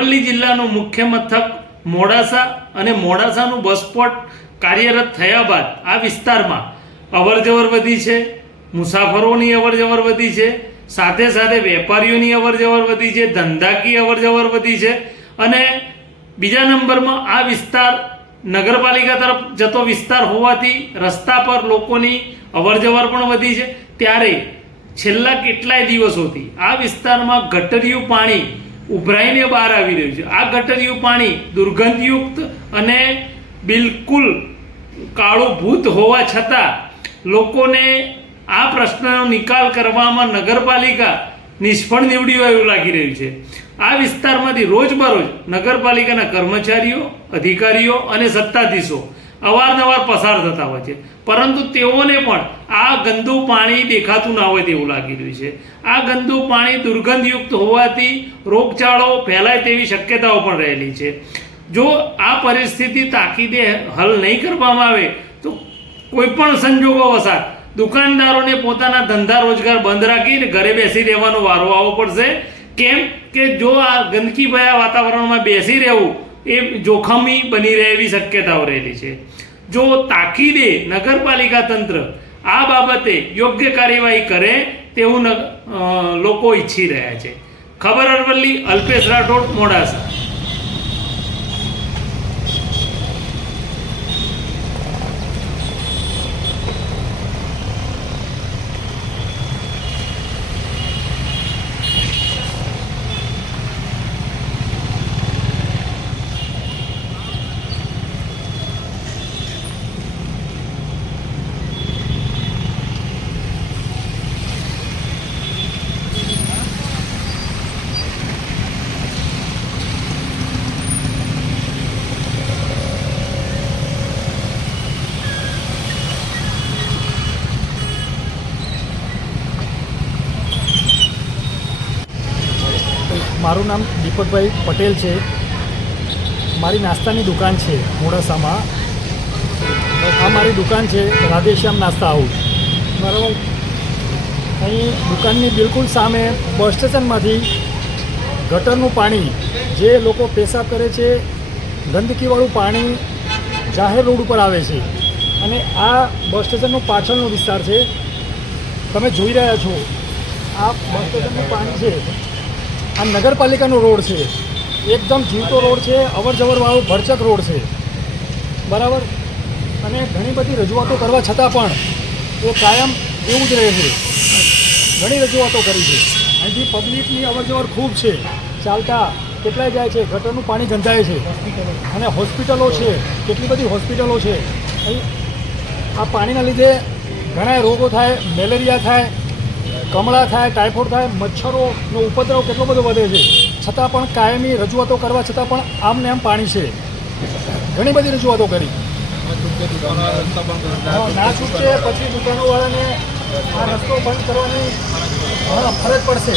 અરવલ્લી જિલ્લાનું મુખ્ય મથક મોડાસા અને મોડાસાનું બસ સ્પોટ કાર્યરત થયા બાદ આ વિસ્તારમાં અવરજવર વધી છે, મુસાફરોની અવરજવર વધી છે, સાથે સાથે વેપારીઓની અવરજવર વધી છે, ધંધાકીય અવરજવર વધી છે અને બીજા નંબરમાં આ વિસ્તાર નગરપાલિકા તરફ જતો વિસ્તાર હોવાથી રસ્તા પર લોકોની અવરજવર પણ વધી છે। ત્યારે છેલ્લા કેટલાય દિવસોથી આ વિસ્તારમાં ગટરિયું પાણી ઉભરાઈને બહાર આવી રહ્યું છે। આ ગટરિયું પાણી દુર્ગંધયુક્ત અને બિલકુલ કાળું ભૂત હોવા છતાં લોકોને આ પ્રશ્નનો નિકાલ કરવામાં નગરપાલિકા નિષ્ફળ નીવડ્યું એવું લાગી રહ્યું છે। આ વિસ્તારમાંથી રોજબરોજ નગરપાલિકાના કર્મચારીઓ, અધિકારીઓ અને સત્તાધીશો અવારનવાર પસાર થતા હોય છે, પરંતુ તેઓને પણ આ ગંદુ પાણી દેખાતું ના હોય તેવું લાગી રહ્યું છે। આ ગંદુ પાણી દુર્ગંધયુક્ત હોવાથી રોગચાળો ફેલાય તેવી શક્યતાઓ પણ રહેલી છે। જો આ પરિસ્થિતિ તાકીદે હલ નહીં કરવામાં આવે તો કોઈપણ સંજોગોવસાત દુકાનદારોને પોતાના ધંધા રોજગાર બંધ રાખીને ઘરે બેસી રહેવાનો વારો આવવો પડશે। કેમ કે જો આ ગંદકીભર્યા વાતાવરણમાં બેસી રહેવું એ જોખમી બની રહે એવી શક્યતાઓ રહેલી છે। જો તાકીદે નગરપાલિકા તંત્ર આ બાબતે યોગ્ય કાર્યવાહી કરે તેવું લોકો ઈચ્છી રહ્યા છે। ખબર અરવલ્લી, અલ્પેશ રાઠોડ, મોડાસા। મારું નામ દીપકભાઈ પટેલ છે। મારી નાસ્તાની દુકાન છે મોડાસામાં। આ મારી દુકાન છે રાધેશ્યામ નાસ્તા હાઉસ, બરાબર। અહીં દુકાનની બિલકુલ સામે બસ સ્ટેશનમાંથી ગટરનું પાણી, જે લોકો પેશાબ કરે છે, ગંદકીવાળું પાણી જાહેર રોડ ઉપર આવે છે અને આ બસ સ્ટેશનનો પાછળનો વિસ્તાર છે। તમે જોઈ રહ્યા છો આ બસ સ્ટેશનનું પાણી છે। આ નગરપાલિકાનો રોડ છે, એકદમ જીવતો રોડ છે, અવરજવરવાળો ભરચક રોડ છે, બરાબર। અને ઘણી બધી રજૂઆતો કરવા છતાં પણ એ કાયમ એવું જ રહે છે। ઘણી રજૂઆતો કરી છે, અહીંથી પબ્લિકની અવરજવર ખૂબ છે, ચાલતા કેટલાય જાય છે, ગટરનું પાણી ગંધાય છે અને હોસ્પિટલો છે, કેટલી બધી હોસ્પિટલો છે। અહીં આ પાણીના લીધે ઘણા રોગો થાય, મેલેરિયા થાય, કમળા થાય, ટાઇફોઇડ થાય, મચ્છરોનો ઉપદ્રવ કેટલો બધો વધે છે, છતાં પણ કાયમી રજૂઆતો કરવા છતાં પણ આમને આમ પાણી છે। ઘણી બધી રજૂઆતો કરી, ના છૂટશે પછી દુકાનોવાળાને આ રસ્તો બંધ કરવાની ફરજ પડશે।